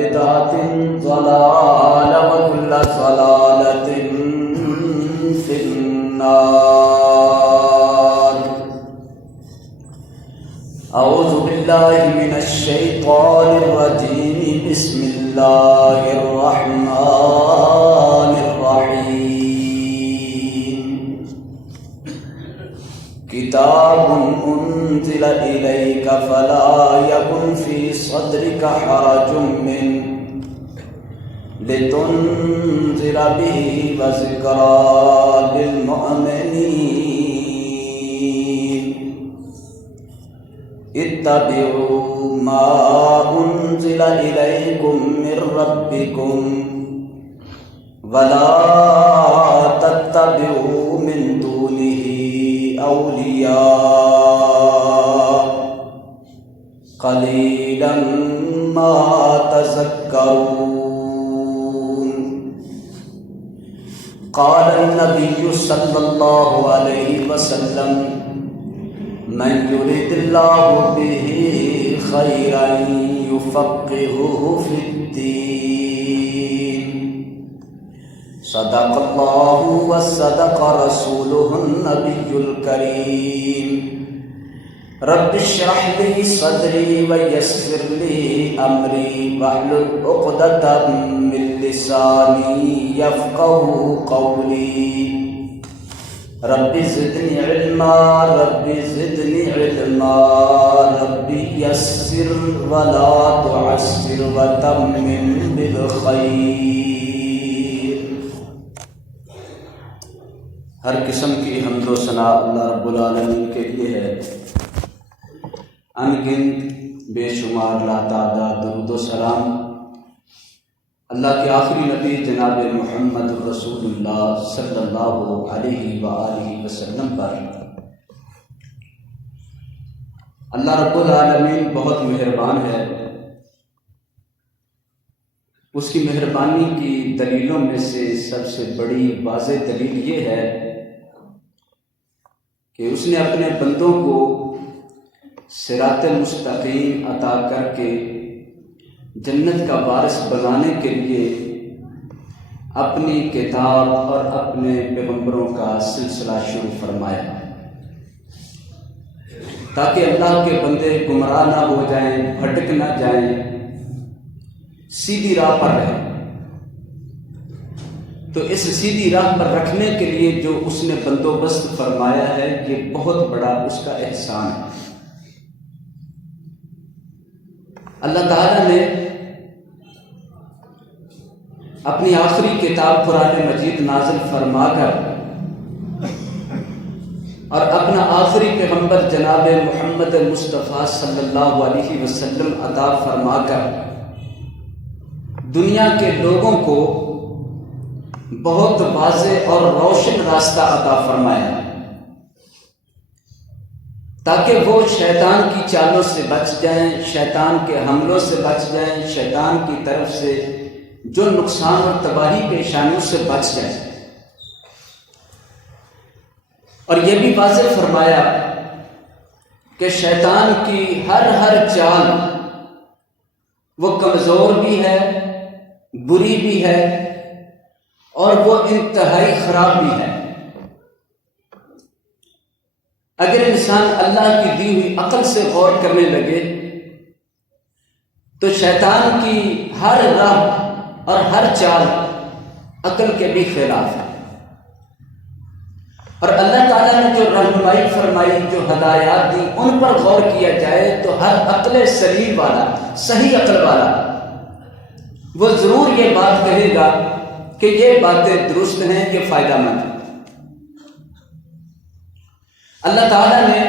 بدعة ضلالة وكل ضلالة في النار. أعوذ بالله من الشيطان الرجيم. بسم الله الرحمن الرحيم. كتاب أنزل إليك فلا يكن في صدرك حرج منه لتنذر به وذكرى للمؤمنين. اتبعوا ما أنزل إليكم من ربكم ولا تتبعوا من دونه أولياء قليلا ما تذكرون. قال النبي صلى الله عليه وسلم: من يريد الله به خيرا يفقهه في الدين. صدق الله وصدق رسوله النبي الكريم. رب اشرح لي صدري ويسر لي أمري واحلل عقدة من لساني يفقهوا قولي. رب زدني علما رب زدني علما رب يسر ولا تعسر وتمم بالخير. ہر قسم کی حمد و ثنا اللہ رب العالمین کے لیے ہے. ان گنت بے شمار لاتعداد درود و سلام اللہ کے آخری نبی جناب محمد رسول اللہ صلی اللہ علیہ وآلہ وسلم پر. اللہ رب العالمین بہت مہربان ہے. اس کی مہربانی کی دلیلوں میں سے سب سے بڑی واضح دلیل یہ ہے کہ اس نے اپنے بندوں کو صراط مستقیم عطا کر کے جنت کا وارث بنانے کے لیے اپنی کتاب اور اپنے پیغمبروں کا سلسلہ شروع فرمایا تاکہ اللہ کے بندے گمراہ نہ ہو جائیں، بھٹک نہ جائیں، سیدھی راہ پر رہیں. تو اس سیدھی راہ پر رکھنے کے لیے جو اس نے بندوبست فرمایا ہے یہ بہت بڑا اس کا احسان ہے. اللہ تعالیٰ نے اپنی آخری کتاب قرآن مجید نازل فرما کر اور اپنا آخری پیغمبر جناب محمد مصطفیٰ صلی اللہ علیہ وسلم عطا فرما کر دنیا کے لوگوں کو بہت واضح اور روشن راستہ عطا فرمایا تاکہ وہ شیطان کی چالوں سے بچ جائیں، شیطان کے حملوں سے بچ جائیں، شیطان کی طرف سے جو نقصان اور تباہی پیشانیوں سے بچ جائیں. اور یہ بھی واضح فرمایا کہ شیطان کی ہر چال وہ کمزور بھی ہے، بری بھی ہے اور وہ انتہائی خراب بھی ہے. اگر انسان اللہ کی دی ہوئی عقل سے غور کرنے لگے تو شیطان کی ہر راہ اور ہر چال عقل کے بھی خلاف ہے. اور اللہ تعالیٰ نے جو رہنمائی فرمائی، جو ہدایات دی، ان پر غور کیا جائے تو ہر عقل سلیم والا، صحیح عقل والا وہ ضرور یہ بات کہے گا کہ یہ باتیں درست ہیں، یہ فائدہ مند ہیں. اللہ تعالیٰ نے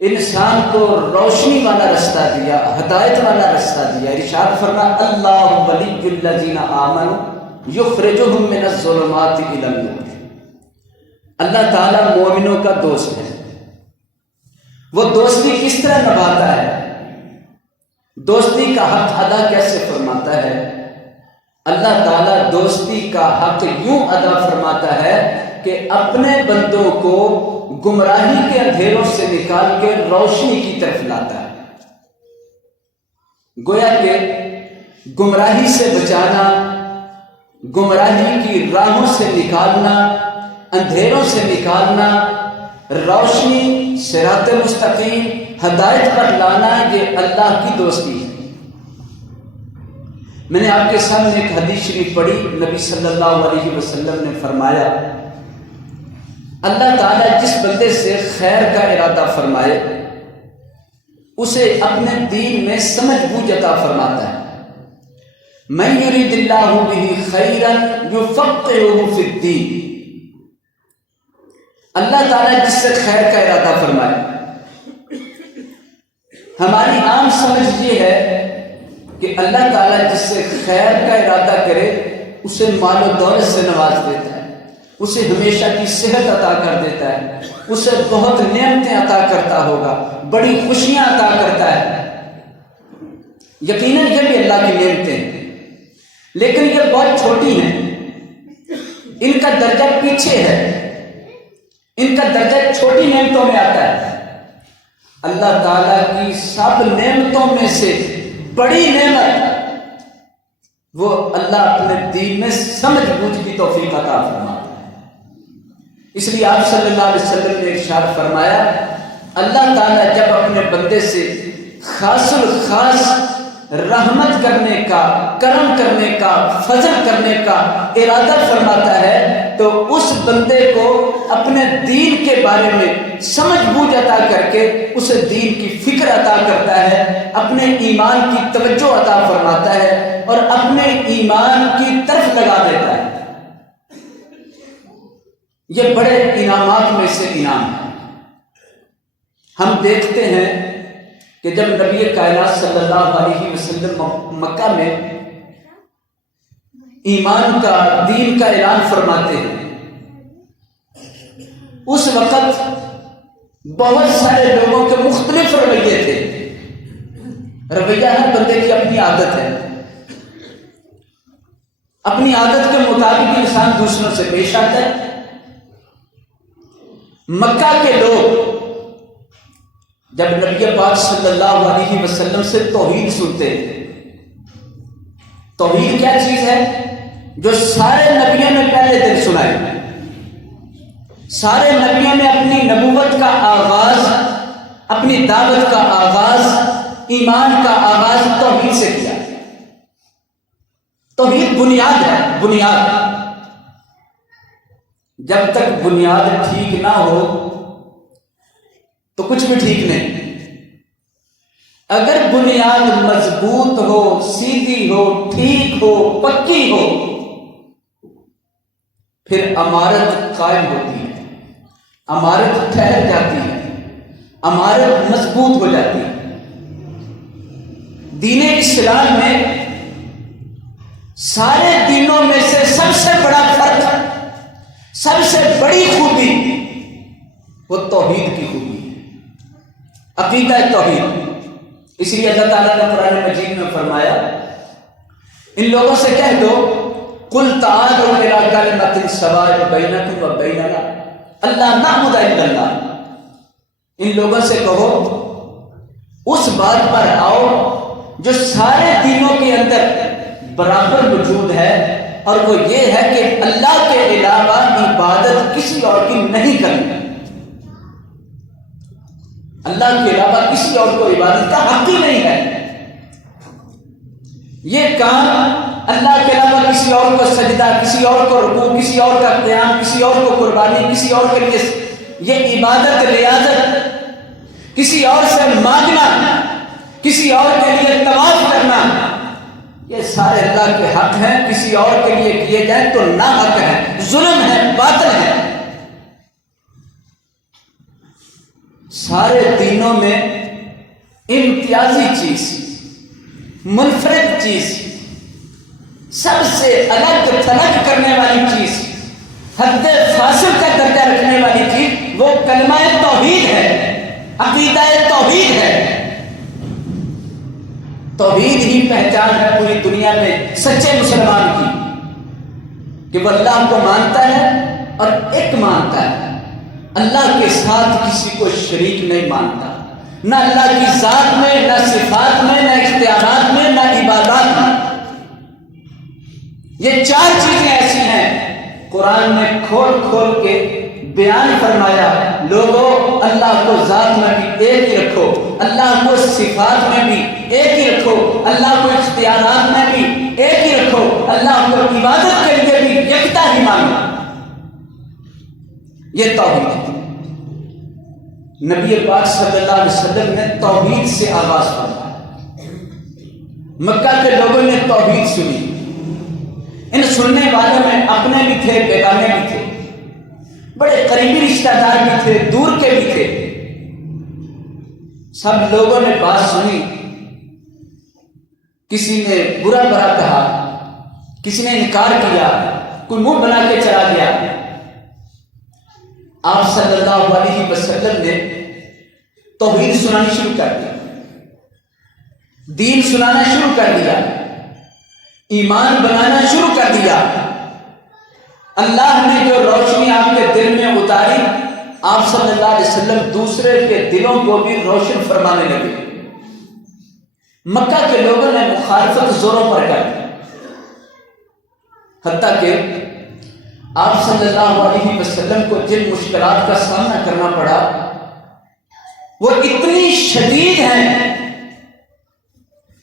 انسان کو روشنی والا رستہ دیا، ہدایت والا رستہ دیا. ارشاد فرمایا: اللہ ولی الذین آمنوا یخرجہم من الظلمات الی النور. اللہ تعالیٰ مومنوں کا دوست ہے. وہ دوستی کس طرح نبھاتا ہے، دوستی کا حق ادا کیسے فرماتا ہے؟ اللہ تعالیٰ دوستی کا حق یوں ادا فرماتا ہے کہ اپنے بندوں کو گمراہی کے اندھیروں سے نکال کے روشنی کی طرف لاتا ہے. گویا کہ گمراہی سے بچانا، گمراہی کی راہوں سے نکالنا، اندھیروں سے نکالنا، روشنی، صراط مستقیم، ہدایت پر لانا، یہ اللہ کی دوستی ہے۔ میں نے آپ کے سامنے ایک حدیث شریف پڑھی، نبی صلی اللہ علیہ وسلم نے فرمایا اللہ تعالیٰ جس بندے سے خیر کا ارادہ فرمائے اسے اپنے دین میں سمجھ بوجھ عطا فرماتا ہے۔ من یرید اللہ بہ خیرا یفقہہ فی الدین، اللہ تعالیٰ جس سے خیر کا ارادہ فرمائے۔ ہماری عام سمجھ یہ ہے کہ اللہ تعالیٰ جس سے خیر کا ارادہ کرے اسے مال و دولت سے نواز دیتا ہے، اسے ہمیشہ کی صحت عطا کر دیتا ہے، اسے بہت نعمتیں عطا کرتا ہوگا، بڑی خوشیاں عطا کرتا ہے۔ یقیناً یہ بھی اللہ کی نعمتیں ہیں، لیکن یہ بہت چھوٹی ہیں، ان کا درجہ پیچھے ہے، ان کا درجہ چھوٹی نعمتوں میں آتا ہے۔ اللہ تعالیٰ کی سب نعمتوں میں سے بڑی نعمت وہ اللہ اپنے دین میں سمجھ بوجھ کی توفیق عطا فرماتا ہے۔ اس لیے آپ صلی اللہ علیہ وسلم نے ارشاد فرمایا اللہ تعالیٰ جب اپنے بندے سے خاص الخاص رحمت کرنے کا، کرم کرنے کا، فضل کرنے کا ارادہ فرماتا ہے تو اس بندے کو اپنے دین کے بارے میں سمجھ بوجھ عطا کر کے اسے دین کی فکر عطا کرتا ہے، اپنے ایمان کی توجہ عطا فرماتا ہے اور اپنے ایمان کی طرف لگا دیتا ہے۔ یہ بڑے انعامات میں سے انعام ہے۔ ہم دیکھتے ہیں کہ جب نبی کائنات صلی اللہ علیہ وسلم مکہ میں ایمان کا، دین کا اعلان فرماتے ہیں، اس وقت بہت سارے لوگوں کے مختلف رویے تھے۔ رویہ ہر بندے کی اپنی عادت ہے، اپنی عادت کے مطابق انسان دوسروں سے پیش آتا ہے۔ مکہ کے لوگ جب نبی پاک صلی اللہ علیہ وسلم سے توحید سنتے ہیں، توحید کیا چیز ہے؟ جو سارے نبیوں نے پہلے دن سنائی، سارے نبیوں نے اپنی نبوت کا آغاز، اپنی دعوت کا آغاز، ایمان کا آغاز توحید سے کیا۔ توحید بنیاد ہے، بنیاد۔ جب تک بنیاد ٹھیک نہ ہو تو کچھ بھی ٹھیک نہیں۔ اگر بنیاد مضبوط ہو، سیدھی ہو، ٹھیک ہو، پکی ہو، پھر عمارت قائم ہوتی ہے، عمارت ٹھہر جاتی ہے، عمارت مضبوط ہو جاتی ہے۔ دین اسلام میں سارے دینوں میں سے سب سے بڑا فرق، سب سے بڑی خوبی وہ توحید کی خوبی ہے، عقیدہ توحید۔ اس لیے اللہ تعالیٰ نے قرآن مجید میں فرمایا ان لوگوں سے کہہ دو قل تعالوا الی کلمۃ سواء بینکم وبیننا الا نعبد الا اللہ، ان لوگوں سے کہو اس بات پر آؤ جو سارے دینوں کے اندر برابر موجود ہے، اور وہ یہ ہے کہ اللہ کے علاوہ عبادت کسی اور کی نہیں کرنی۔ اللہ کے علاوہ کسی اور کو عبادت کا حق ہی نہیں ہے۔ یہ کام اللہ کے علاوہ کسی اور کو سجدہ، کسی اور کو رکوع، کسی اور کا قیام، کسی اور کو قربانی، کسی اور کے لیے یہ عبادت، ریاضت، کسی اور سے مانگنا، کسی اور کے لیے طواف کرنا، یہ سارے اللہ کے حق ہیں۔ کسی اور کے لیے کیے جائیں تو ناحق ہے، ظلم ہے، باطل ہے۔ سارے دینوں میں امتیازی چیز، منفرد چیز، سب سے الگ تھلگ کرنے والی چیز، حد فاصل کا درجہ رکھنے والی چیز وہ کلمہ توحید ہے، عقیدہ توحید ہے۔ توحید ہی پہچان ہے پوری دنیا میں سچے مسلمان کی، کہ وہ اللہ کو مانتا ہے اور ایک مانتا ہے، اللہ کے ساتھ کسی کو شریک نہیں مانتا، نہ اللہ کی ذات میں، نہ صفات میں، نہ اختیارات میں، نہ عبادات میں۔ یہ چار چیزیں ایسی ہیں قرآن نے کھول کھول کے بیان فرمایا، لوگوں اللہ کو ذات میں بھی ایک ہی رکھو، اللہ کو صفات میں بھی ایک ہی رکھو، اللہ کو اختیارات میں بھی ایک ہی رکھو، اللہ کو عبادت کے لیے بھی یکتا ہی مانو۔ یہ توحید ہے۔ نبی پاک صلی اللہ علیہ وسلم نے توحید سے آغاز فرمایا، مکہ کے لوگوں نے توحید سنی، ان سننے والوں میں اپنے بھی تھے، بیگانے بھی تھے، بڑے قریبی رشتہ دار بھی تھے، دور کے بھی تھے، سب لوگوں نے بات سنی، کسی نے برا بھلا کہا، کسی نے انکار کیا، کوئی منہ بنا کے چلا گیا۔ آپ صلی اللہ علیہ وسلم نے توحید سنانی شروع کر دیا، دین سنانا شروع کر دیا، ایمان بنانا شروع کر دیا۔ اللہ نے جو روشنی آپ کے دل میں اتاری، آپ صلی اللہ علیہ وسلم دوسرے کے دلوں کو بھی روشن فرمانے لگے۔ مکہ کے لوگوں نے مخالفت زوروں پر کر دی، حتیٰ کہ آپ صلی اللہ علیہ وسلم کو جن مشکلات کا سامنا کرنا پڑا وہ اتنی شدید ہیں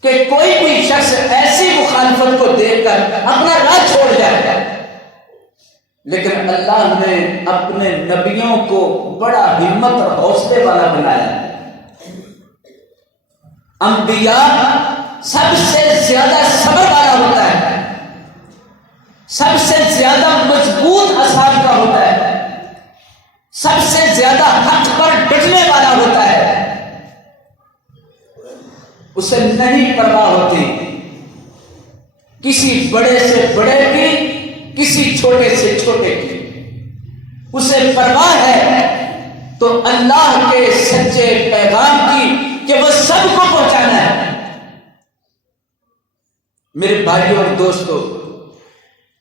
کہ کوئی بھی شخص ایسی مخالفت کو دیکھ کر اپنا راہ چھوڑ جائے گا، لیکن اللہ نے اپنے نبیوں کو بڑا ہمت اور حوصلے والا بنایا۔ انبیاء سب سے زیادہ صبر والا ہوتا ہے، سب سے زیادہ مضبوط اعصاب کا ہوتا ہے، سب سے زیادہ حق پر ڈٹنے والا ہوتا ہے، اسے نہیں پرواہ ہوتی کسی بڑے سے بڑے کی، کسی چھوٹے سے چھوٹے کی، اسے پرواہ ہے تو اللہ کے سچے پیغام کی کہ وہ سب کو پہنچانا ہے۔ میرے بھائیوں اور دوستو،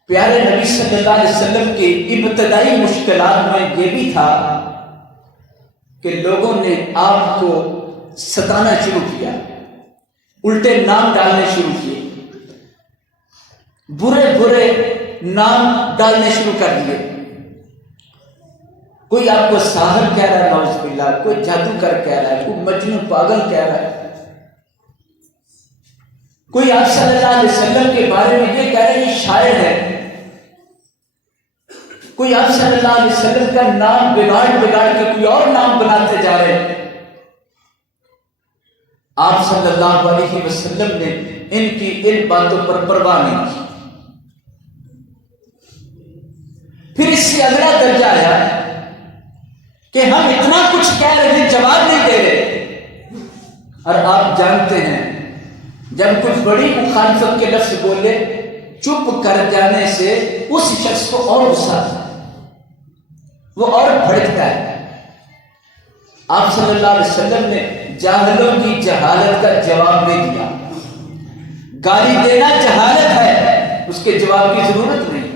پیارے نبی صلی اللہ علیہ وسلم کی ابتدائی مشکلات میں یہ بھی تھا کہ لوگوں نے آپ کو ستانا شروع کیا، الٹے نام ڈالنے شروع کیے، برے برے نام ڈالنے شروع کر دیے۔ کوئی آپ کو ساحر کہہ رہا ہے، نعوذ باللہ، کوئی جادوگر کہہ رہا ہے، کوئی مجنون پاگل کہہ رہا ہے، کوئی آپ صلی اللہ علیہ وسلم کے بارے میں یہ کہہ رہا ہے یہ شاعر ہے، کوئی آپ صلی اللہ علیہ وسلم کا نام بگاڑ بگاڑ کے کوئی اور نام بناتے جا رہے ہیں۔ آپ صلی اللہ علیہ وسلم نے ان کی ان باتوں پر پرواہ نہیں کی۔ پھر اس سے اگلا درجہ آیا کہ ہم اتنا کچھ کہہ رہے ہیں، جواب نہیں دے رہے۔ اور آپ جانتے ہیں جب کوئی بڑی مخالفت کے لفظ بولے، چپ کر جانے سے اس شخص کو اور غصہ آتا ہے، وہ اور بھڑکتا ہے۔ آپ صلی اللہ علیہ وسلم نے جاہلوں کی جہالت کا جواب نہیں دیا۔ گالی دینا جہالت ہے، اس کے جواب کی ضرورت نہیں۔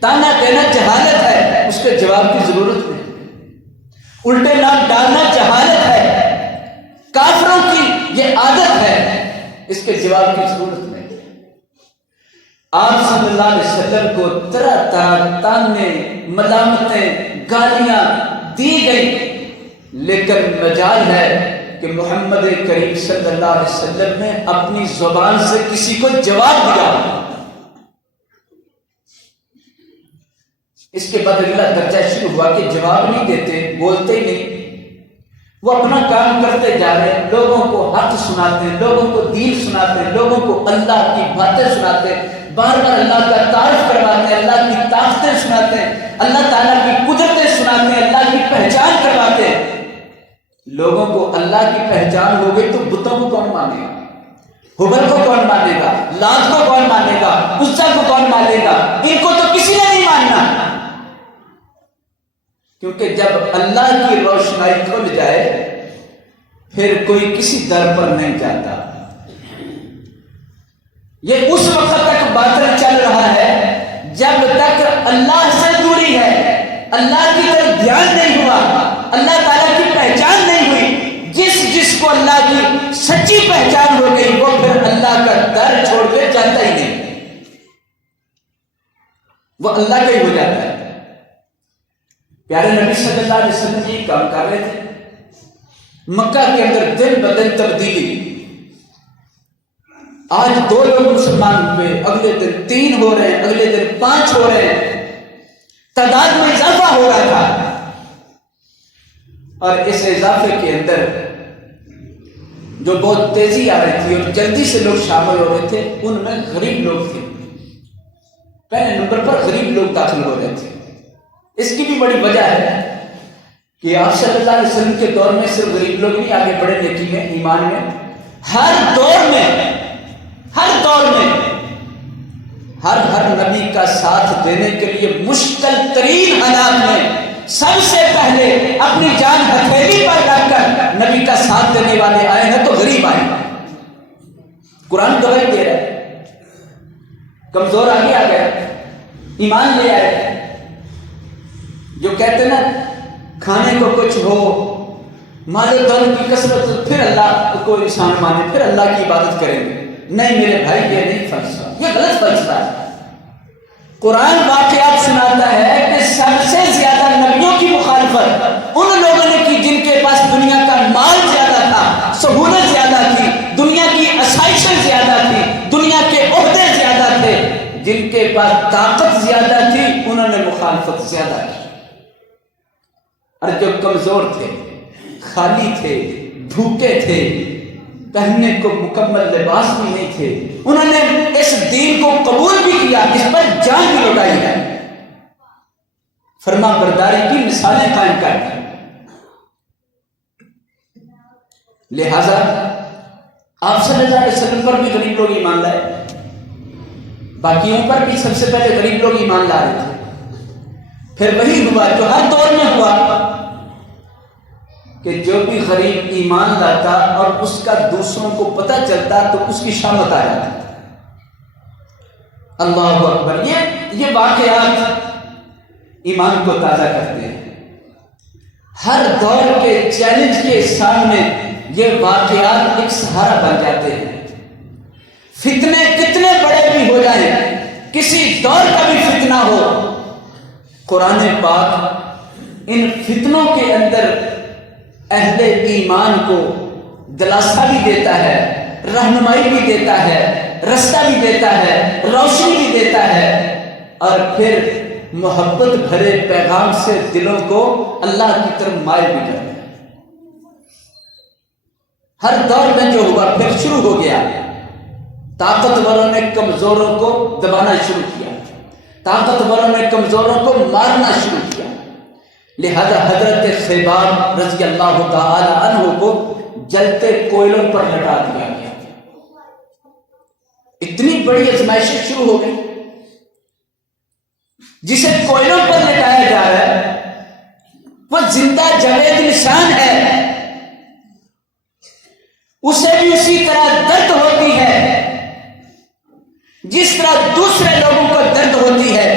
تانا دینا جہالت ہے، اس کے جواب کی ضرورت نہیں۔ الٹے نام ڈالنا جہالت ہے، کافروں کی یہ عادت ہے، اس کے جواب کی ضرورت نہیں۔ آپ صلی اللہ علیہ وسلم کو طرح طرح تانے، ملامتیں، گالیاں دی گئی، لیکن مجال ہے کہ محمد کریم صلی اللہ علیہ وسلم نے اپنی زبان سے کسی کو جواب دیا۔ اس کے بعد اگلا درجہ شروع ہوا کہ جواب نہیں دیتے، بولتے ہی نہیں، وہ اپنا کام کرتے جا رہے ہیں، لوگوں کو حق سناتے ہیں، لوگوں کو دین سناتے ہیں، لوگوں کو اللہ کی باتیں سناتے ہیں، بار بار اللہ کا تعارف کرواتے ہیں، اللہ کی طاقتیں سناتے ہیں، اللہ تعالیٰ کی قدرتیں سناتے ہیں، اللہ کی پہچان کرواتے ہیں۔ لوگوں کو اللہ کی پہچان ہو گئی تو بتوں کو کون مانے گا؟ ہبل کو کون مانے گا؟ لات کو کون مانے گا؟ عزا کو کون مانے گا؟ ان کو تو کسی نے نہیں ماننا، کیونکہ جب اللہ کی روشنائی کھل جائے پھر کوئی کسی در پر نہیں جاتا۔ یہ اس وقت تک باطل چل رہا ہے جب تک اللہ سے دوری ہے، اللہ کی طرف دھیان نہیں ہوا، اللہ تعالیٰ کی پہچان نہیں ہوئی۔ جس کو اللہ کی سچی پہچان ہو گئی وہ پھر اللہ کا در چھوڑ کے جاتا ہی نہیں۔ وہ اللہ کا ہی ہو جاتا ہے۔ پیارے نبی صلی اللہ علیہ وسلم یہ کام کر رہے تھے، مکہ کے اندر دن بدن تبدیلی، آج 2 لوگ مسلمان ہوئے، اگلے دن 3 ہو رہے ہیں، اگلے دن 5 ہو رہے ہیں، تعداد میں اضافہ ہو رہا تھا۔ اور اس اضافے کے اندر جو بہت تیزی آ رہی تھی اور جلدی سے لوگ شامل ہو رہے تھے، ان میں غریب لوگ تھے، پہلے نمبر پر غریب لوگ داخل ہو رہے تھے۔ اس کی بھی بڑی وجہ ہے کہ آپ صلی اللہ علیہ وسلم کے دور میں صرف غریب لوگ نہیں آگے بڑھے نیکی میں، ایمان میں، ہر دور میں ہر نبی کا ساتھ دینے کے لیے مشکل ترین حالات میں سب سے پہلے اپنی جان ہتھیلی پر رکھ کر نبی کا ساتھ دینے والے آئے ہیں تو غریب آئے ہیں۔ قرآن گواہی دے رہا ہے، کمزور آگے آ گئے، ایمان لے آئے، جو کہتے نا کھانے کو کچھ ہو، مال و دولت کی کثرت، پھر اللہ کو انسان مانے، پھر اللہ کی عبادت کریں گے۔ نہیں میرے بھائی، یہ نہیں فلسفہ، یہ غلط فلسفہ ہے۔ قرآن واقعات سناتا ہے کہ سب سے زیادہ نبیوں کی مخالفت ان لوگوں نے کی جن کے پاس دنیا کا مال زیادہ تھا، سہولت زیادہ تھی، دنیا کی آسائشیں زیادہ تھی، دنیا کے عہدے زیادہ تھے۔ جن کے پاس طاقت زیادہ تھی انہوں نے مخالفت زیادہ کی، اور جو کمزور تھے، خالی تھے، بھوکے تھے، پہننے کو مکمل لباس بھی نہیں تھے، انہوں نے اس دین کو قبول بھی کیا، اس پر جان بھی لٹائی ہے، فرما برداری کی مثالیں قائم کر دی۔ لہذا آپ صلی اللہ علیہ وسلم پر بھی غریب لوگ ایمان لائے، باقیوں پر بھی سب سے پہلے غریب لوگ ایمان لا رہے تھے۔ پھر وہی ہوا جو ہر دور میں ہوا کہ جو بھی غریب ایمان لاتا اور اس کا دوسروں کو پتہ چلتا تو اس کی شامت آ جاتی۔ اللہ اکبر، یہ واقعات ایمان کو تازہ کرتے ہیں۔ ہر دور کے چیلنج کے سامنے یہ واقعات ایک سہارا بن جاتے ہیں۔ فتنے کتنے بڑے بھی ہو جائیں، کسی دور کا بھی فتنہ ہو، قرآن پاک ان فتنوں کے اندر اہل ایمان کو دلاسا بھی دیتا ہے، رہنمائی بھی دیتا ہے، رستہ بھی دیتا ہے، روشنی بھی دیتا ہے، اور پھر محبت بھرے پیغام سے دلوں کو اللہ کی طرف مائل بھی کرتا ہے۔ ہر دور میں جو ہوا پھر شروع ہو گیا، طاقتوروں نے کمزوروں کو دبانا شروع کیا، طاقتوروں نے کمزوروں کو مارنا شروع کیا۔ لہذا حضرت خباب رضی اللہ تعالی عنہ کو جلتے کوئلوں پر لٹا دیا گیا۔ اتنی بڑی آزمائشیں شروع ہو گئی، جسے کوئلوں پر لٹایا جا رہا ہے وہ زندہ جاوید نشان ہے، اسے بھی اسی طرح درد ہوتی ہے جس طرح دوسرے لوگوں کو درد ہوتی ہے۔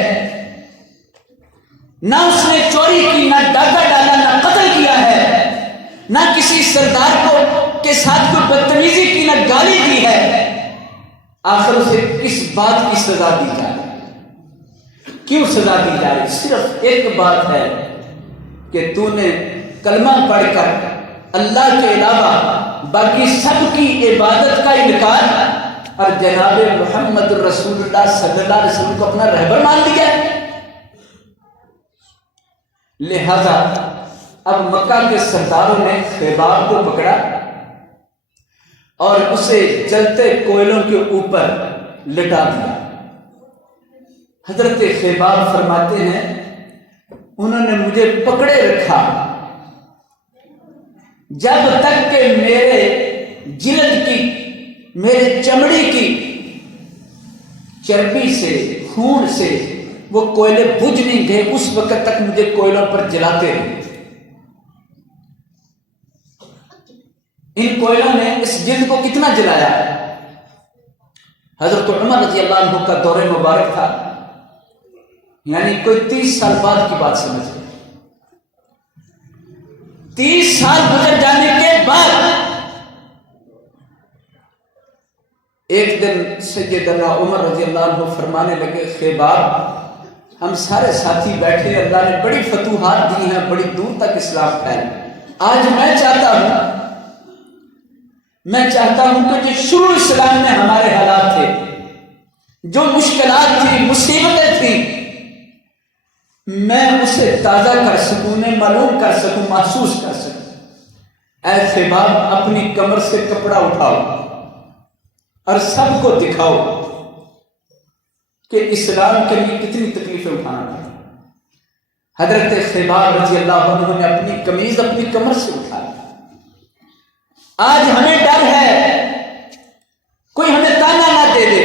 نہ اس نے چوری کی، نہ ڈاکہ ڈالا، نہ قتل کیا ہے، نہ کسی سردار کو کے ساتھ کوئی بدتمیزی کی، نہ گالی دی ہے، آخر اسے کس بات کی سزا دی جا رہی؟ کیوں سزا دی جا رہی؟ صرف ایک بات ہے کہ تو نے کلمہ پڑھ کر اللہ کے علاوہ باقی سب کی عبادت کا انکار اور جناب محمد رسول اللہ صلی اللہ علیہ وسلم کو اپنا رہبر مان لیا۔ لہذا اب مکہ کے سرداروں نے خباب کو پکڑا اور اسے جلتے کوئلوں کے اوپر لٹا دیا۔ حضرت خباب فرماتے ہیں انہوں نے مجھے پکڑے رکھا جب تک کہ میرے جلد کی، میرے چمڑی کی چربی سے، خون سے وہ کوئلے بجھ نہیں گئے، اس وقت تک مجھے کوئلوں پر جلاتے رہے۔ ان کوئلوں نے اس جلد کو کتنا جلایا؟ حضرت عمر رضی اللہ عنہ کا دور مبارک تھا، یعنی کوئی 30 سال بعد کی بات سمجھ لیں۔ 30 سال گزر جانے کے بعد ایک دن سیدنا عمر رضی اللہ عنہ فرمانے لگے، خباب ہم سارے ساتھی بیٹھے، اللہ نے بڑی فتوحات دی ہیں، بڑی دور تک اسلام پھیل۔ آج میں چاہتا ہوں کہ جو شروع اسلام میں ہمارے حالات تھے، جو مشکلات تھی، مصیبتیں تھیں، میں اسے تازہ کر سکوں، میں معلوم کر سکوں، محسوس کر سکوں۔ اے خباب، اپنی کمر سے کپڑا اٹھاؤ اور سب کو دکھاؤ کہ اسلام کے لیے کتنی تکلیفیں اٹھانا پڑی۔ حضرت خباب رضی اللہ عنہ نے اپنی قمیض اپنی کمر سے اٹھائی۔ آج ہمیں ڈر ہے کوئی ہمیں تانا نہ دے دے،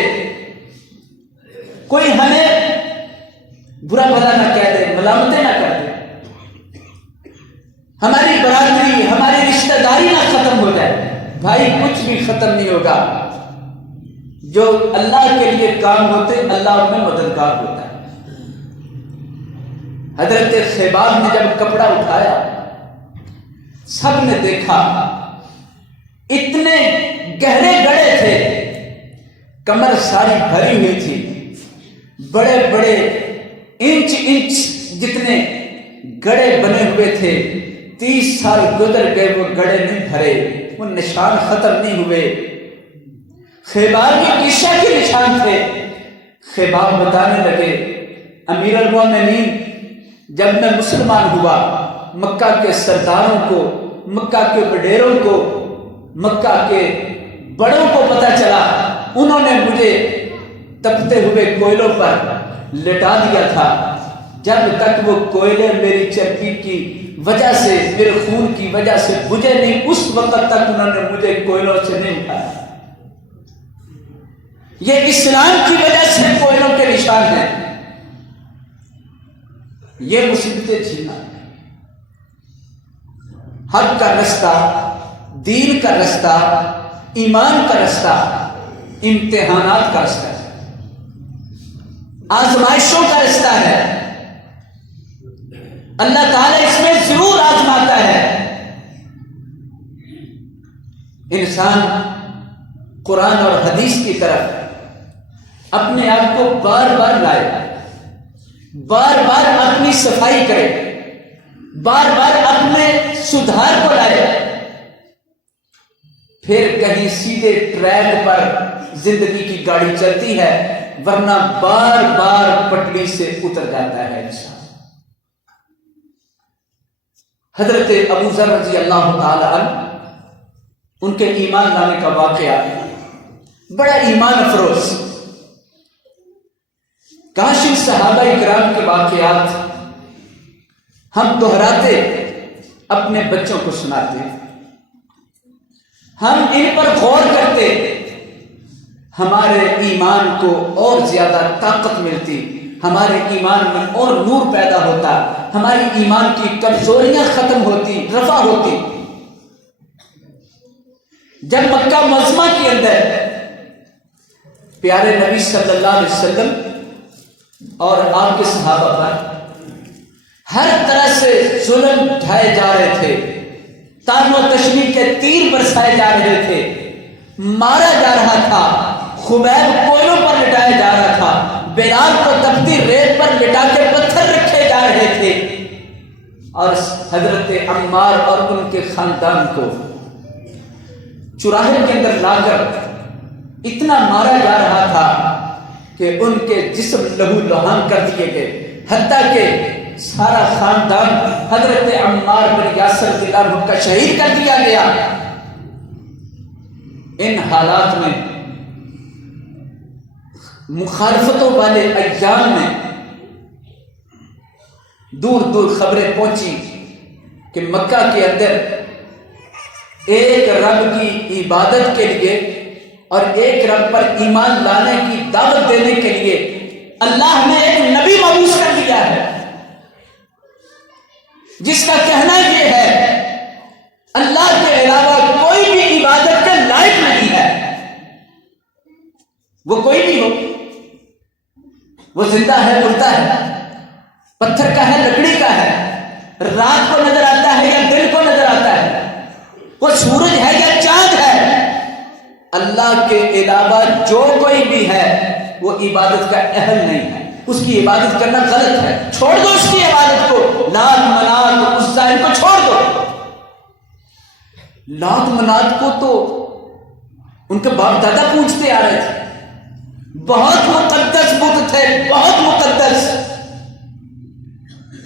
کوئی ہمیں برا بھلا نہ کہہ دے، ملامتیں نہ کر دے، ہماری برادری، ہماری رشتہ داری نہ ختم ہو جائے۔ بھائی کچھ بھی ختم نہیں ہوگا، جو اللہ کے لیے کام ہوتے اللہ ان میں مددگار ہوتا ہے۔ حضرت خباب نے جب کپڑا اٹھایا، سب نے دیکھا اتنے گہرے گڑے تھے، کمر ساری بھری ہوئی تھی، بڑے بڑے انچ جتنے گڑے بنے ہوئے تھے۔ 30 سال گزر گئے، وہ گڑے نہیں بھرے، وہ نشان ختم نہیں ہوئے۔ خباب کے عیشا کے نشان تھے۔ خباب بتانے لگے، امیر المومنین، جب میں مسلمان ہوا، مکہ کے سرداروں کو، مکہ کے وڈیروں کو، مکہ کے بڑوں کو پتہ چلا، انہوں نے مجھے تپتے ہوئے کوئلوں پر لٹا دیا تھا۔ جب تک وہ کوئلے میری چربی کی وجہ سے، میرے خون کی وجہ سے بجھے نہیں، اس وقت تک انہوں نے مجھے کوئلوں سے نہیں اٹھایا۔ یہ اسلام کی وجہ سے کوئلوں کے نشان ہیں۔ یہ مصیبتیں جھیلنا، حق کا رستہ، دین کا رستہ، ایمان کا رستہ، امتحانات کا رستہ ہے، آزمائشوں کا رستہ ہے۔ اللہ تعالیٰ اس میں ضرور آزماتا ہے۔ انسان قرآن اور حدیث کی طرف اپنے آپ کو بار بار لائے، بار بار اپنی صفائی کرے، بار بار اپنے سدھار کو لائے، پھر کہیں سیدھے ٹریک پر زندگی کی گاڑی چلتی ہے، ورنہ بار بار پٹڑی سے اتر جاتا ہے انسان۔ حضرت ابو ذر رضی اللہ تعالی عنہ، ان کے ایمان لانے کا واقعہ بڑا ایمان افروز، کاش ان صحابہ اکرام کے واقعات ہم دہراتے، اپنے بچوں کو سناتے، ہم ان پر غور کرتے، ہمارے ایمان کو اور زیادہ طاقت ملتی، ہمارے ایمان میں اور نور پیدا ہوتا، ہماری ایمان کی کمزوریاں ختم ہوتی، رفع ہوتی۔ جب مکہ معظمہ کے اندر پیارے نبی صلی اللہ علیہ وسلم اور آپ کے صحابہ پر ہر طرح سے ظلم ڈھائے جا رہے تھے، تان و تشنیع کے تیر برسائے جا رہے تھے، مارا جا رہا تھا، خبیب کوئلوں پر لٹایا جا رہا تھا، بلال کو تپتی ریت پر لٹا کے پتھر رکھے جا رہے تھے، اور حضرت عمار اور ان کے خاندان کو چوراہے کے اندر لا کر اتنا مارا جا رہا تھا کہ ان کے جسم لہو لہان کر دیے گئے، حتیٰ کہ سارا خاندان حضرت عمار بن یاسر رضی اللہ عنہ کا شہید کر دیا گیا۔ ان حالات میں، مخالفتوں والے ایام میں، دور دور خبریں پہنچی کہ مکہ کے اندر ایک رب کی عبادت کے لیے اور ایک رب پر ایمان لانے کی دعوت دینے کے لیے اللہ نے ایک نبی مبعوث کر دیا ہے، جس کا کہنا یہ ہے اللہ کے علاوہ کوئی بھی عبادت کے لائق نہیں ہے۔ وہ کوئی بھی ہو، وہ زندہ ہے، مردہ ہے، پتھر کا ہے، لکڑی کا ہے، رات کو نظر آتا ہے یا دن کو نظر آتا ہے، وہ سورج ہے یا چاند ہے، اللہ کے علاوہ جو کوئی بھی ہے وہ عبادت کا اہل نہیں ہے۔ اس کی عبادت کرنا غلط ہے، چھوڑ دو اس کی عبادت کو، لات منات عزا ان کو چھوڑ دو۔ لات منات کو تو ان کے باپ دادا پوجتے آ رہے تھے، بہت مقدس بت تھے، بہت مقدس،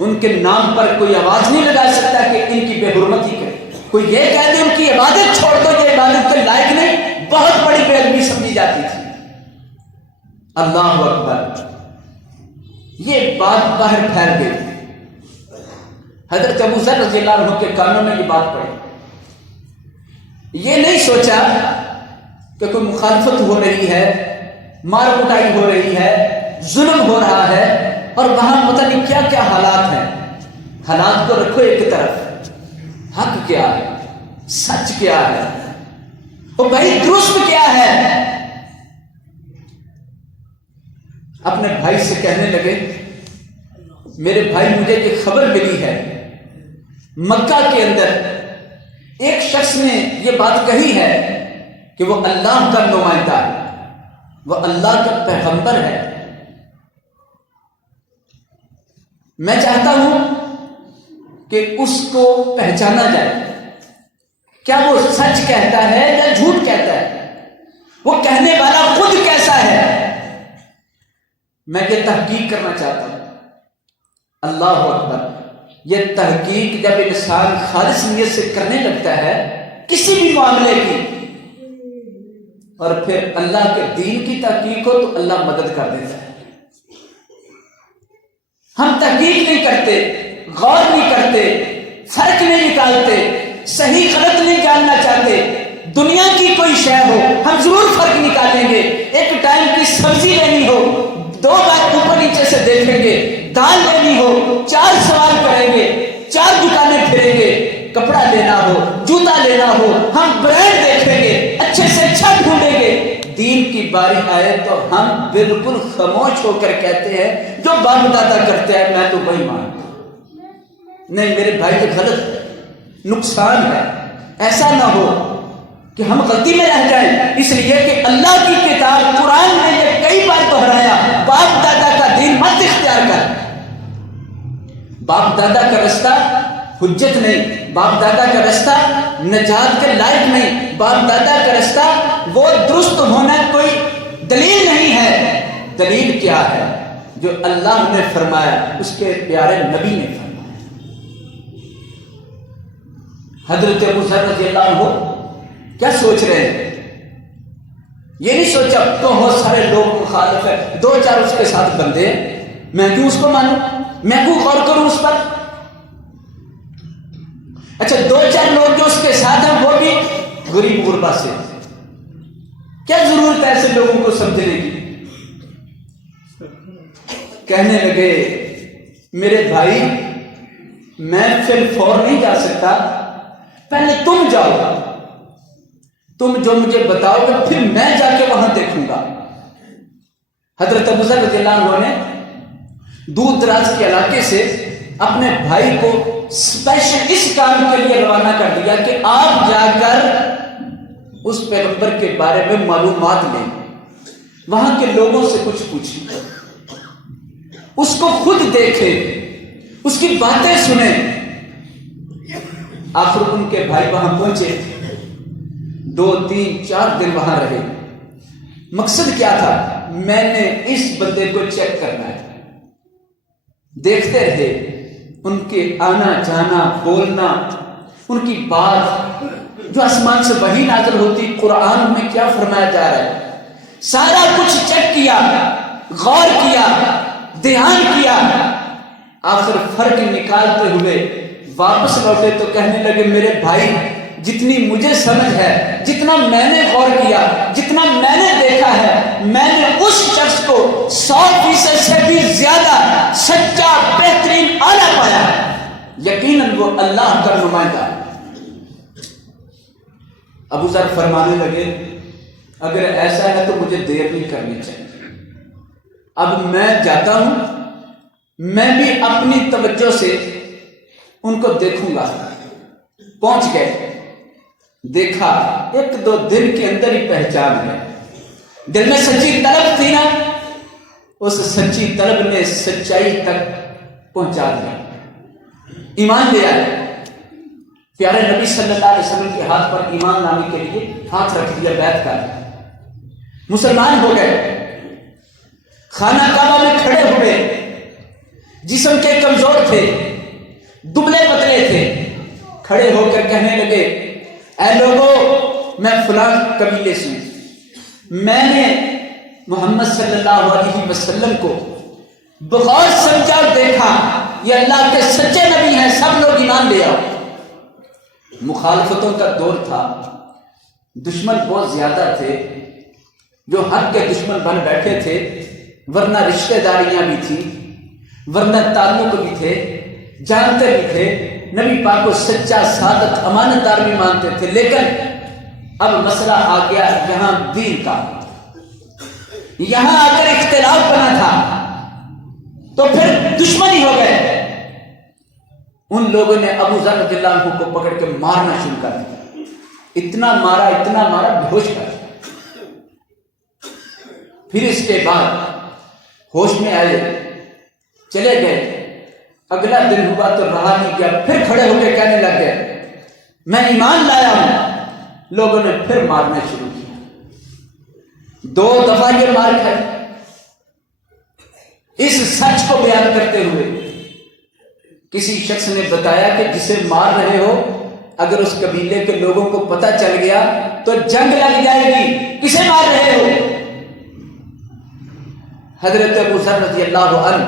ان کے نام پر کوئی آواز نہیں لگا سکتا کہ ان کی بے حرمتی کرے، کوئی یہ کہہ دے ان کی عبادت چھوڑ دو، یہ عبادت کے لائق نہیں، بہت بڑی بے ادبی سمجھی جاتی تھی۔ اللہ اکبر، یہ بات باہر پھیل گئی، حضرت ابو ذر رضی اللہ عنہ کے کانوں میں یہ بات پڑی، یہ نہیں سوچا کہ کوئی مخالفت ہو رہی ہے، مار کٹائی ہو رہی ہے، ظلم ہو رہا ہے، اور وہاں پتہ نہیں کیا کیا حالات ہیں۔ حالات کو رکھو ایک طرف، حق کیا ہے، سچ کیا ہے، وہ بھائی درست کیا ہے۔ اپنے بھائی سے کہنے لگے، میرے بھائی مجھے یہ خبر ملی ہے مکہ کے اندر ایک شخص نے یہ بات کہی ہے کہ وہ اللہ کا نمائندہ ہے، وہ اللہ کا پیغمبر ہے، میں چاہتا ہوں کہ اس کو پہچانا جائے، کیا وہ سچ کہتا ہے یا جھوٹ کہتا ہے، وہ کہنے والا خود کیسا ہے، میں یہ تحقیق کرنا چاہتا ہوں۔ اللہ اکبر، یہ تحقیق جب انسان خالص نیت سے کرنے لگتا ہے کسی بھی معاملے کی، اور پھر اللہ کے دین کی تحقیق ہو تو اللہ مدد کر دیتا ہے۔ ہم تحقیق نہیں کرتے، غور نہیں کرتے، فرق نہیں نکالتے، صحیح غلط نہیں جاننا چاہتے۔ دنیا کی کوئی شے ہو ہم ضرور فرق نکالیں گے، ایک ٹائم کی سبزی لینی ہو 2 بار اوپر نیچے سے دیکھیں گے، دال لینی ہو 4 سوال کریں گے، 4 دکانیں پھریں گے، کپڑا لینا ہو، جوتا لینا ہو، ہم برانڈ دیکھیں گے، اچھے سے اچھا ڈھونڈیں گے۔ دین کی باری آئے تو ہم بالکل خاموش ہو کر کہتے ہیں جو باپ دادا کرتے ہیں میں تو وہی مانتا ہوں۔ نہیں میرے بھائی یہ غلط نقصان ہے، ایسا نہ ہو کہ ہم غلطی میں رہ جائیں، اس لیے کہ اللہ کی کتاب قرآن نے یہ کئی بار دہرایا، باپ دادا کا دین مت اختیار کر۔ باپ دادا کا رستہ حجت نہیں، باپ دادا کا رستہ نجات کے لائق نہیں، باپ دادا کا رستہ وہ درست ہونا کوئی دلیل نہیں ہے۔ دلیل کیا ہے؟ جو اللہ نے فرمایا، اس کے پیارے نبی نے فرمایا۔ حضرت ابو ذر رضی اللہ عنہ کیا سوچ رہے ہیں؟ یہ نہیں سوچا بہت سارے لوگ مخالف ہیں، 2-4 اس کے ساتھ بندے ہیں، میں کیوں اس کو مانوں، میں کیوں غور کروں اس پر؟ اچھا 2-4 لوگ جو اس کے ساتھ ہیں وہ بھی غریب غربا سے، کیا ضرورت ہے ایسے لوگوں کو سمجھنے کی؟ کہنے لگے میرے بھائی میں پھر فور نہیں جا سکتا، پہلے تم جاؤ، تم جو مجھے بتاؤ گے پھر میں جا کے وہاں دیکھوں گا۔ حضرت ابو ذر رضی اللہ عنہ نے دور دراز کے علاقے سے اپنے بھائی کو اسپیشل اس کام کے لیے روانہ کر دیا کہ آپ جا کر اس پیغمبر کے بارے میں معلومات لیں، وہاں کے لوگوں سے کچھ پوچھیں، اس کو خود دیکھیں، اس کی باتیں سنیں۔ آخر ان کے بھائی وہاں پہنچے، 2-3-4 دن وہاں رہے۔ مقصد کیا تھا؟ میں نے اس بندے کو چیک کرنا ہے۔ دیکھتے رہے ان کے آنا جانا، بولنا، ان کی بات، جو آسمان سے وحی نازل ہوتی، قرآن میں کیا فرمایا جا رہا ہے، سارا کچھ چیک کیا، غور کیا، دھیان کیا۔ آخر فرق نکالتے ہوئے واپس لوٹے تو کہنے لگے میرے بھائی جتنی مجھے سمجھ ہے، جتنا میں نے غور کیا، جتنا میں نے دیکھا ہے، میں نے اس شخص کو 100% سے بھی زیادہ سچا، بہترین، اعلیٰ پایا ہے، یقیناً وہ اللہ کا نمائندہ ہے۔ ابو ذر فرمانے لگے اگر ایسا ہے تو مجھے دیر نہیں کرنی چاہیے، اب میں جاتا ہوں، میں بھی اپنی توجہ سے ان کو دیکھوں گا۔ پہنچ گئے، دیکھا 1-2 دن کے اندر ہی پہچان ہے، دل میں سچی طلب تھی نا، اس سچی طلب نے سچائی تک پہنچا دیا، ایمان لے آئے۔ پیارے نبی صلی اللہ علیہ وسلم کے ہاتھ پر ایمان لانے کے لیے ہاتھ رکھ دیا، بیعت کر دیا، مسلمان ہو گئے۔ خانہ کعبہ میں کھڑے ہوئے، جسم کے کمزور تھے، دبلے پتلے تھے، کھڑے ہو کر کہنے لگے اے لوگو، میں فلاں قبیلے سے ہوں، میں نے محمد صلی اللہ علیہ وسلم کو بغور سمجھا اور دیکھا یہ اللہ کے سچے نبی ہیں، سب لوگ ایمان لے آؤ۔ مخالفتوں کا دور تھا، دشمن بہت زیادہ تھے، جو حق کے دشمن بن بیٹھے تھے، ورنہ رشتہ داریاں بھی تھیں، ورنہ تعلق بھی تھے، جانتے بھی تھے، نبی پاک کو سچا صادق امانت دار بھی مانتے تھے، لیکن اب مسئلہ آ گیا یہاں دین کا، یہاں آ کر اختلاف بنا تھا تو پھر دشمنی ہو گئے۔ ان لوگوں نے ابو ذر رضی اللہ عنہ کو پکڑ کے مارنا شروع کر دیا، اتنا مارا بے ہوش کر دیا۔ پھر اس کے بعد ہوش میں آئے، چلے گئے، اگلا دن ہوا تو رہا نہیں گیا، پھر کھڑے ہو کے کہنے لگ گئے میں ایمان لایا ہوں۔ لوگوں نے پھر مارنا شروع کیا، 2 دفعہ یہ مار کھائے۔ اس سچ کو بیان کرتے ہوئے کسی شخص نے بتایا کہ جسے مار رہے ہو اگر اس قبیلے کے لوگوں کو پتہ چل گیا تو جنگ لگ جائے گی، کسے مار رہے ہو؟ حضرت ابو ذر رضی اللہ عنہ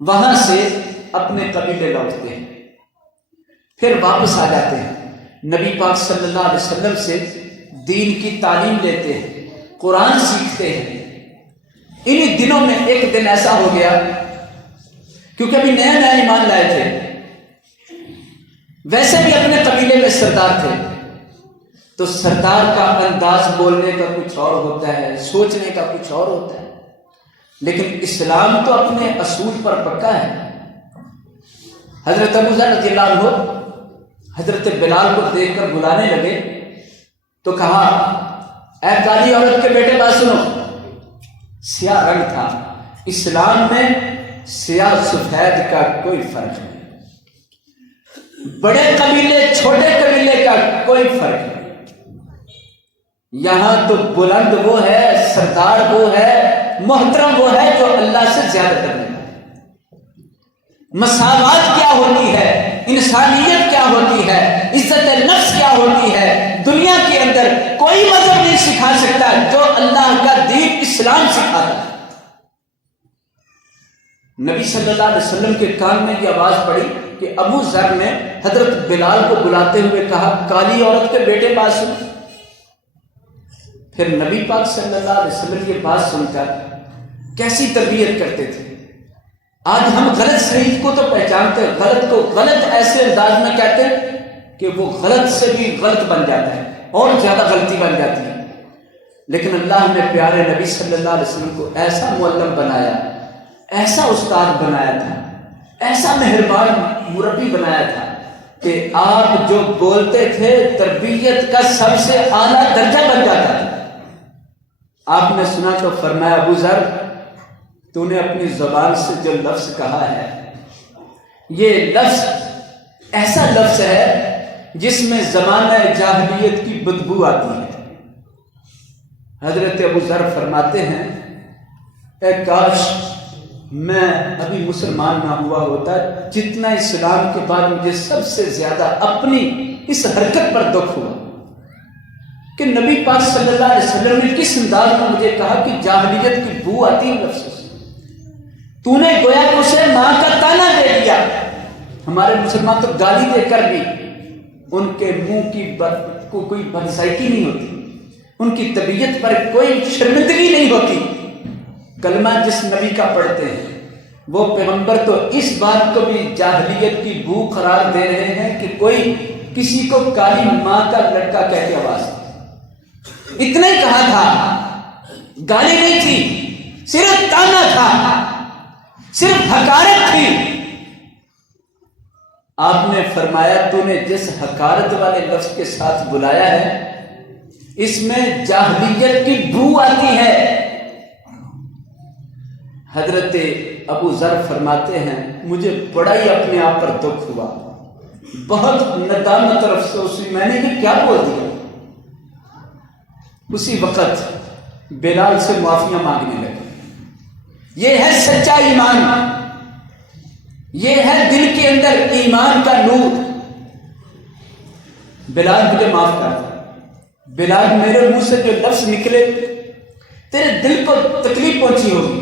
وہاں سے اپنے قبیلے لوٹتے ہیں، پھر واپس آ جاتے ہیں، نبی پاک صلی اللہ علیہ وسلم سے دین کی تعلیم لیتے ہیں، قرآن سیکھتے ہیں۔ انہی دنوں میں ایک دن ایسا ہو گیا، کیونکہ ابھی نیا نیا ایمان لائے تھے، ویسے بھی اپنے قبیلے میں سردار تھے، تو سردار کا انداز بولنے کا کچھ اور ہوتا ہے، سوچنے کا کچھ اور ہوتا ہے، لیکن اسلام تو اپنے اصول پر پکا ہے۔ حضرت ابو ذر رضی اللہ عنہ حضرت بلال کو دیکھ کر بلانے لگے تو کہا اے کالی عورت کے بیٹے بات سنو۔ سیاہ رنگ تھا، اسلام میں سیاہ سفید کا کوئی فرق نہیں، بڑے قبیلے چھوٹے قبیلے کا کوئی فرق نہیں، یہاں تو بلند وہ ہے، سردار وہ ہے، محترم وہ ہے جو اللہ سے زیادہ کرنے والا ہے۔ مساوات کیا ہوتی ہے، انسانیت کیا ہوتی ہے، عزت نفس کیا ہوتی ہے، دنیا کے اندر کوئی مذہب نہیں سکھا سکتا جو اللہ کا دین اسلام سکھاتا ہے۔ نبی صلی اللہ علیہ وسلم کے کان میں یہ آواز پڑی کہ ابو ذر نے حضرت بلال کو بلاتے ہوئے کہا کالی عورت کے بیٹے بات سن۔ پھر نبی پاک صلی اللہ علیہ وسلم یہ بات سن کر کیسی تربیت کرتے تھے۔ آج ہم غلط صحیح کو تو پہچانتے، غلط کو غلط ایسے انداز میں کہتے کہ وہ غلط سے بھی غلط بن جاتا ہے اور زیادہ غلطی بن جاتی ہے، لیکن اللہ نے پیارے نبی صلی اللہ علیہ وسلم کو ایسا معلم بنایا، ایسا استاد بنایا تھا، ایسا مہربان مربی بنایا تھا کہ آپ جو بولتے تھے تربیت کا سب سے اعلیٰ درجہ بن جاتا تھا۔ آپ نے سنا تو فرمایا ابو ذر تو نے اپنی زبان سے جو لفظ کہا ہے یہ لفظ ایسا لفظ ہے جس میں زمانہ جاہلیت کی بدبو آتی ہے۔ حضرت ابو ذر فرماتے ہیں اے کاش میں ابھی مسلمان نہ ہوا ہوتا، جتنا اسلام کے بعد مجھے سب سے زیادہ اپنی اس حرکت پر دکھ ہوا کہ نبی پاک صلی اللہ علیہ وسلم نے کس انداز میں مجھے کہا کہ جاہلیت کی بو آتی ہے لفظ سے، تو نے گویا کہ اسے ماں کا تانا دے دیا۔ ہمارے مسلمان تو گالی دے کر بھی ان کے منہ کی کو کوئی بدذائقی نہیں ہوتی، ان کی طبیعت پر کوئی شرمندگی نہیں ہوتی۔ کلمہ جس نبی کا پڑھتے ہیں وہ پیغمبر تو اس بات کو بھی جاہلیت کی بو قرار دے رہے ہیں کہ کوئی کسی کو کالی ماں کا لڑکا کہہ کے آواز دے۔ اتنا ہی کہا تھا، گالی نہیں تھی، صرف تانا تھا، صرف حقارت تھی۔ آپ نے فرمایا تو نے جس حقارت والے لفظ کے ساتھ بلایا ہے اس میں جاہلیت کی بو آتی ہے۔ حضرت ابو ذر فرماتے ہیں مجھے بڑا ہی اپنے آپ پر دکھ ہوا، بہت ندامت اور افسوس ہوئی، میں نے یہ کیا بول دیا۔ اسی وقت بلال سے معافیاں مانگنے لگے۔ یہ ہے سچا ایمان، یہ ہے دل کے اندر ایمان کا نور۔ بلال مجھے معاف کر دے، بلال میرے منہ سے جو لفظ نکلے تیرے دل کو تکلیف پہنچی ہوگی،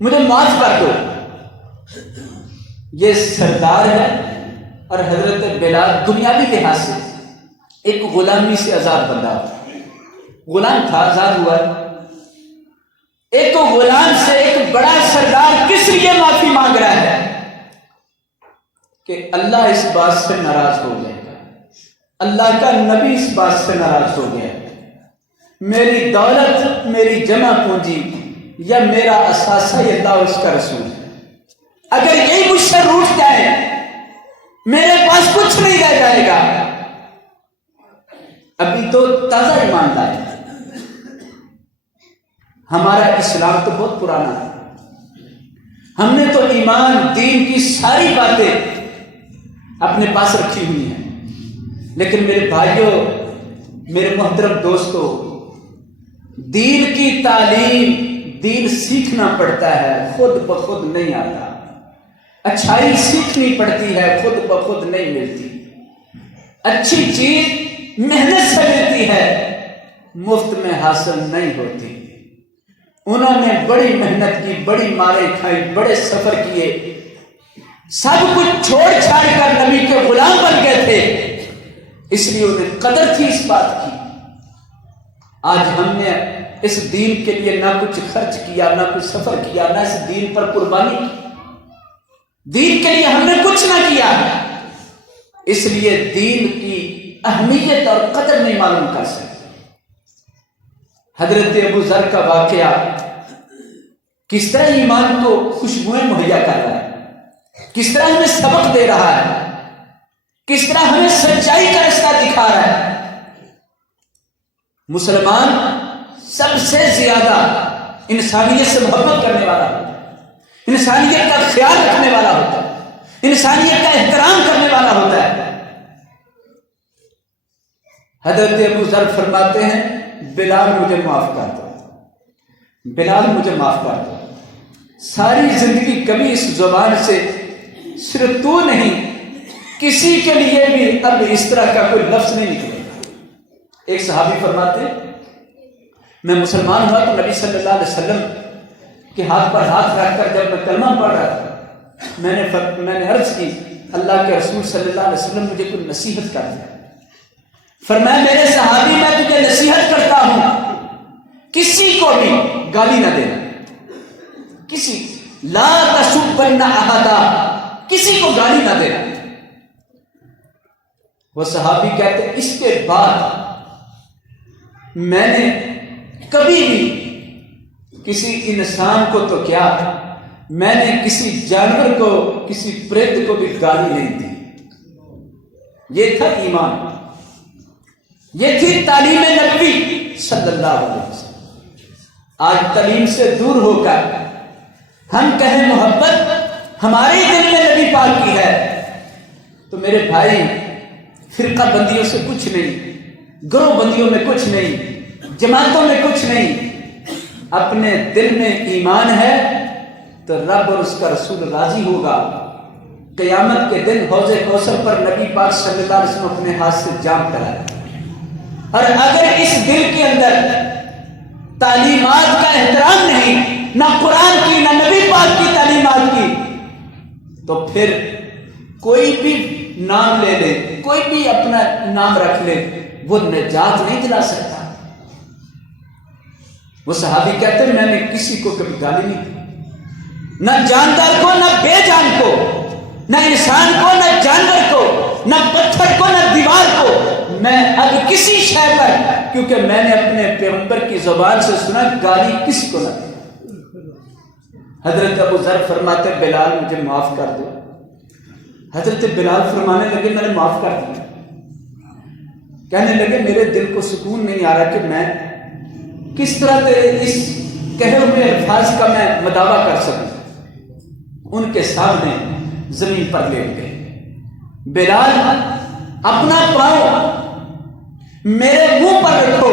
مجھے معاف کر دو۔ یہ سردار ہے، اور حضرت بلال دنیاوی لحاظ سے ایک غلامی سے آزاد بندہ تھا، غلام تھا، آزاد ہوا۔ ایک غلام سے ایک بڑا سردار کس لیے معافی مانگ رہا ہے؟ کہ اللہ اس بات سے ناراض ہو جائے گا، اللہ کا نبی اس بات سے ناراض ہو گیا، میری دولت، میری جمع پونجی یا میرا اثاثہ یہ اللہ اور اس کا رسول ہے، اگر یہی مجھ سے روٹ جائے میرے پاس کچھ نہیں رہ جائے گا۔ ابھی تو تازہ ایمان لائے، ہمارا اسلام تو بہت پرانا ہے، ہم نے تو ایمان دین کی ساری باتیں اپنے پاس رکھی ہوئی ہیں، لیکن میرے بھائیوں، میرے محترم دوستوں، دین کی تعلیم، دین سیکھنا پڑتا ہے، خود بخود نہیں آتا۔ اچھائی سیکھنی پڑتی ہے، خود بخود نہیں ملتی۔ اچھی چیز محنت سے ملتی ہے، مفت میں حاصل نہیں ہوتی۔ انہوں نے بڑی محنت کی، بڑی ماریں کھائی، بڑے سفر کیے، سب کچھ چھوڑ چھاڑ کر نبی کے غلام بن گئے تھے، اس لیے انہیں قدر تھی اس بات کی۔ آج ہم نے اس دین کے لیے نہ کچھ خرچ کیا، نہ کچھ سفر کیا، نہ اس دین پر قربانی کی، دین کے لیے ہم نے کچھ نہ کیا، اس لیے دین کی اہمیت اور قدر نہیں معلوم کر سکتے۔ حضرت ابو ذر کا واقعہ کس طرح ایمان کو خوشبوئیں مہیا کر رہا ہے، کس طرح ہمیں سبق دے رہا ہے، کس طرح ہمیں سچائی کا رستہ دکھا رہا ہے۔ مسلمان سب سے زیادہ انسانیت سے محبت کرنے والا ہوتا ہے، انسانیت کا خیال رکھنے والا ہوتا ہے، انسانیت کا احترام کرنے والا ہوتا ہے۔ حضرت ابو ذر فرماتے ہیں بلال مجھے معاف کر دو، بلال مجھے معاف کر دو، ساری زندگی کبھی اس زبان سے صرف تو نہیں، کسی کے لیے بھی اب اس طرح کا کوئی لفظ نہیں نکلے۔ ایک صحابی فرماتے ہیں میں مسلمان ہوا تو نبی صلی اللہ علیہ وسلم کے ہاتھ پر ہاتھ رکھ کر جب میں کلمہ پڑھ رہا تھا، میں نے عرض کی اللہ کے رسول صلی اللہ علیہ وسلم مجھے کوئی نصیحت کر دیا۔ فرمایا میرے صحابی میں تجھے نصیحت کرتا ہوں کسی کو بھی گالی نہ دینا، کسی لا تسبن احدا، کسی کو گالی نہ دینا۔ وہ صحابی کہتے ہیں اس کے بعد میں نے کبھی بھی کسی انسان کو تو کیا، میں نے کسی جانور کو، کسی پرند کو بھی گالی نہیں دی۔ یہ تھا ایمان، یہ تھی تعلیم نبوی صلی اللہ علیہ وسلم۔ آج تعلیم سے دور ہو کر ہم کہیں محبت ہمارے دل میں نبی پاک کی ہے، تو میرے بھائی فرقہ بندیوں سے کچھ نہیں، گروہ بندیوں میں کچھ نہیں، جماعتوں میں کچھ نہیں۔ اپنے دل میں ایمان ہے تو رب اور اس کا رسول راضی ہوگا۔ قیامت کے دن حوض کوثر پر نبی پاک صلی اللہ علیہ وسلم اپنے ہاتھ سے جام کرائے، اور اگر اس دل کے اندر تعلیمات کا احترام نہیں، نہ قرآن کی نہ نبی پاک کی تعلیمات کی، تو پھر کوئی بھی نام لے لے، کوئی بھی اپنا نام رکھ لے، وہ نجات نہیں دلا سکتا۔ وہ صحابی کہتے ہیں میں نے کسی کو کبھی گالی نہیں دی، نہ جاندار کو نہ بے جان کو، نہ انسان کو نہ جانور کو، نہ پتھر کو نہ دیوار کو، میں اب کسی شے پر، کیونکہ میں نے اپنے پیغمبر کی زبان سے سنا گالی کسی کو نہ دی۔ حضرت ابو ذر فرماتے بلال مجھے معاف کر دو۔ حضرت بلال فرمانے لگے میں نے معاف کر دیا۔ کہنے لگے میرے دل کو سکون نہیں آ رہا کہ میں کس طرح تیرے اس کہے ہوئے الفاظ کا میں مداوع کر سکوں، ان کے سامنے زمین پر لیٹ گئے۔ بلال اپنا پاؤں میرے منہ پر رکھو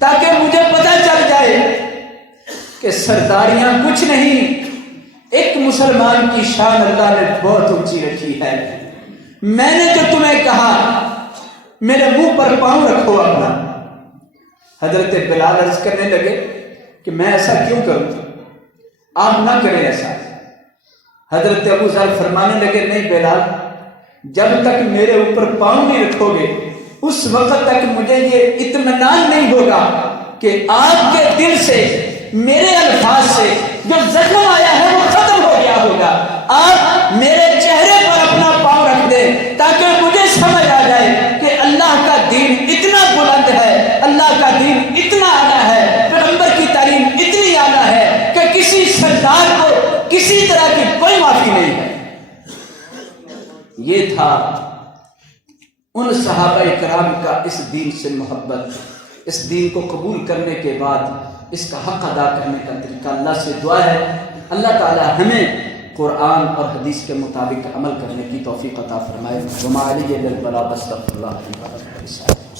تاکہ مجھے پتہ چل جائے کہ سرداریاں کچھ نہیں، ایک مسلمان کی شان اللہ نے بہت اونچی رکھی ہے۔ میں نے جو تمہیں کہا میرے منہ پر پاؤں رکھو اپنا۔ حضرت بلال عرض کرنے لگے کہ میں ایسا کیوں کروں، آپ نہ کریں ایسا۔ حضرت ابو ذر فرمانے لگے نہیں بلال، جب تک میرے اوپر پاؤں نہیں رکھو گے اس وقت تک مجھے یہ اطمینان نہیں ہوگا کہ آپ کے دل سے میرے الفاظ سے جو زخم آیا ہے وہ ختم ہو گیا ہوگا۔ آپ میرے چہرے پر اپنا پاؤں رکھ دیں تاکہ مجھے سمجھ آ جائے کہ اللہ کا دین اتنا بلند ہے، اللہ کا دین اتنا اعلیٰ ہے، پیغمبر کی تعلیم اتنی اعلیٰ ہے کہ کسی سردار کو کسی طرح کی کوئی معافی نہیں ہے۔ یہ تھا ان صحابہ کرام کا اس دین سے محبت، اس دین کو قبول کرنے کے بعد اس کا حق ادا کرنے کا طریقہ۔ اللہ سے دعا ہے اللہ تعالی ہمیں قرآن اور حدیث کے مطابق عمل کرنے کی توفیق عطا فرمائے۔ وما علی البلاغ، استغفر اللہ۔